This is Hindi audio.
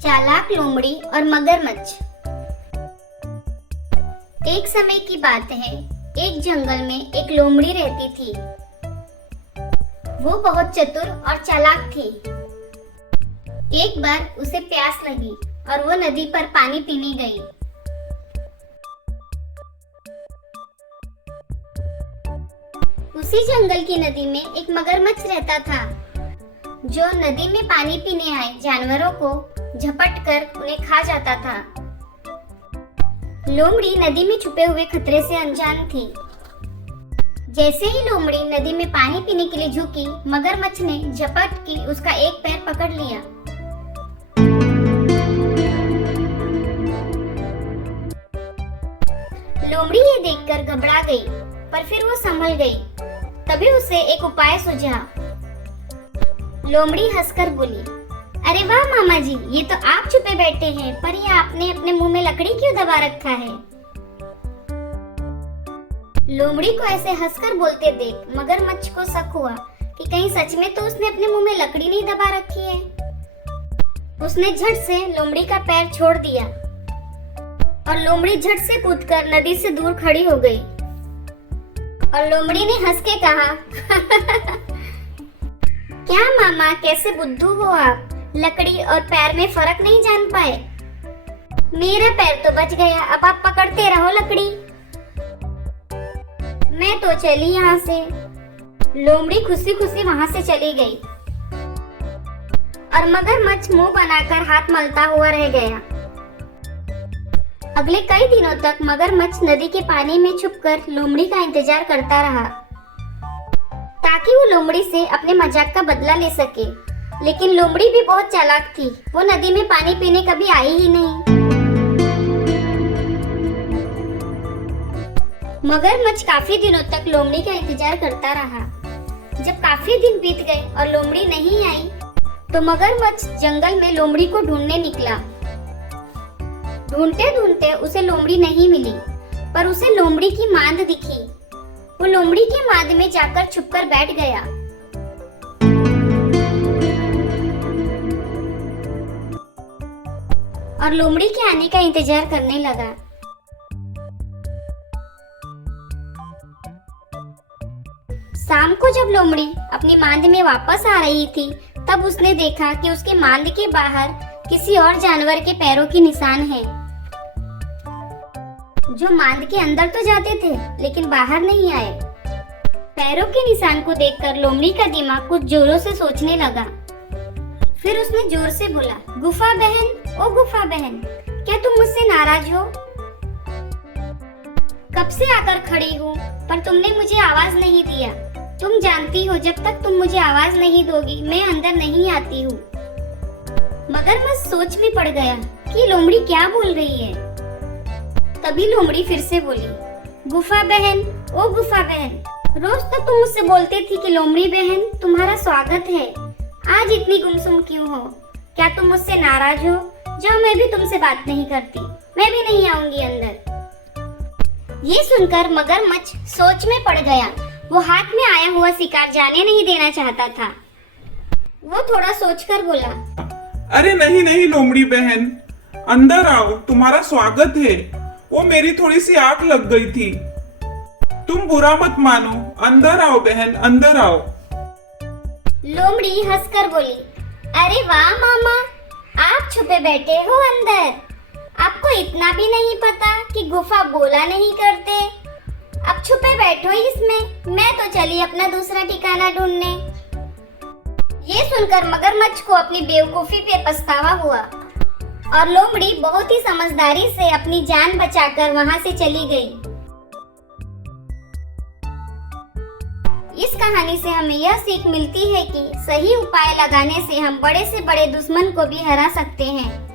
चालाक लोमड़ी और मगरमच्छ। एक समय की बात है, एक जंगल में एक लोमड़ी रहती थी। वो बहुत चतुर और चालाक थी। एक बार उसे प्यास लगी और वो नदी पर पानी पीने गई। उसी जंगल की नदी में एक मगरमच्छ रहता था, जो नदी में पानी पीने आए जानवरों को झपट कर उन्हें खा जाता था। लोमड़ी नदी में छुपे हुए खतरे से अनजान थी। जैसे ही लोमड़ी नदी में पानी पीने के लिए झुकी, मगरमच्छ ने झपट के उसका एक पैर पकड़ लिया। लोमड़ी ये देखकर घबरा गई, पर फिर वो संभल गई। तभी उसे एक उपाय सूझा। लोमड़ी हंसकर बोली, अरे वाह मामा जी, ये तो आप छुपे बैठे हैं, पर ये आपने अपने मुंह में लकड़ी क्यों दबा रखा है? लोमड़ी को ऐसे हंसकर बोलते देख मगरमच्छ को शक हुआ कि कहीं सच में तो उसने अपने मुंह में लकड़ी नहीं दबा रखी है। उसने झट से लोमड़ी का पैर छोड़ दिया और लोमड़ी झट से कूदकर नदी से दूर खड़ी हो गई। और लोमड़ी ने हंस के कहा, क्या मामा, कैसे बुद्धू हो आप? लकड़ी और पैर में फर्क नहीं जान पाए? मेरा पैर तो बच गया, अब आप पकड़ते रहो लकड़ी। मैं तो चली यहाँ से। लोमड़ी खुशी खुशी वहाँ से चली गई और मगरमच्छ मुंह बनाकर हाथ मलता हुआ रह गया। अगले कई दिनों तक मगरमच्छ नदी के पानी में छुपकर लोमड़ी का इंतजार करता रहा, ताकि वो लोमड़ी से अपने मजाक का बदला ले सके। लेकिन लोमड़ी भी बहुत चालाक थी, वो नदी में पानी पीने कभी आई ही नहीं। मगरमच्छ काफी दिनों तक लोमड़ी का इंतजार करता रहा। जब काफी दिन बीत गए और लोमड़ी नहीं आई, तो मगरमच्छ जंगल में लोमड़ी को ढूंढने निकला। ढूंढते ढूंढते उसे लोमड़ी नहीं मिली, पर उसे लोमड़ी की मांद दिखी। वो लोमड़ी की मांद में जाकर छुपकर बैठ गया। और लोमड़ी के आने का इंतजार करने लगा। शाम को जब लोमड़ी अपनी मांद में वापस आ रही थी, तब उसने देखा कि उसके मांद के बाहर किसी और जानवर के पैरों के निशान हैं, जो मांद के अंदर तो जाते थे लेकिन बाहर नहीं आए। पैरों के निशान को देखकर लोमड़ी का दिमाग कुछ जोरों से सोचने लगा। फिर उसने जोर से बोला, गुफा बहन, ओ गुफा बहन, क्या तुम मुझसे नाराज हो? कब से आकर खड़ी हूँ, पर तुमने मुझे आवाज नहीं दिया। तुम जानती हो, जब तक तुम मुझे आवाज नहीं दोगी, मैं अंदर नहीं आती हूँ। मगरमच्छ सोच में पड़ गया कि लोमड़ी क्या बोल रही है। तभी लोमड़ी फिर से बोली, गुफा बहन, ओ गुफा बहन, रोज तो तुम मुझसे बोलते थी कि लोमड़ी बहन तुम्हारा स्वागत है, आज इतनी गुमसुम क्यों हो? क्या तुम मुझसे नाराज हो? जाओ, मैं भी तुमसे बात नहीं करती, मैं भी नहीं आऊंगी अंदर। ये सुनकर मगरमच्छ सोच में पड़ गया। वो हाथ में आया हुआ शिकार जाने नहीं देना चाहता था। वो थोड़ा सोचकर बोला, अरे नहीं नहीं लोमड़ी बहन, अंदर आओ, तुम्हारा स्वागत है। वो मेरी थोड़ी सी आग लग गई थी, तुम बुरा मत मानो, अंदर आओ बहन, अंदर आओ। लोमड़ी हंसकर बोली, अरे वाह मामा, आप छुपे बैठे हो अंदर। आपको इतना भी नहीं पता कि गुफा बोला नहीं करते। अब छुपे बैठो इसमें, मैं तो चली अपना दूसरा ठिकाना ढूंढने। ये सुनकर मगरमच्छ को अपनी बेवकूफी पे पछतावा हुआ और लोमड़ी बहुत ही समझदारी से अपनी जान बचाकर वहां से चली गई। इस कहानी से हमें यह सीख मिलती है कि सही उपाय लगाने से हम बड़े से बड़े दुश्मन को भी हरा सकते हैं।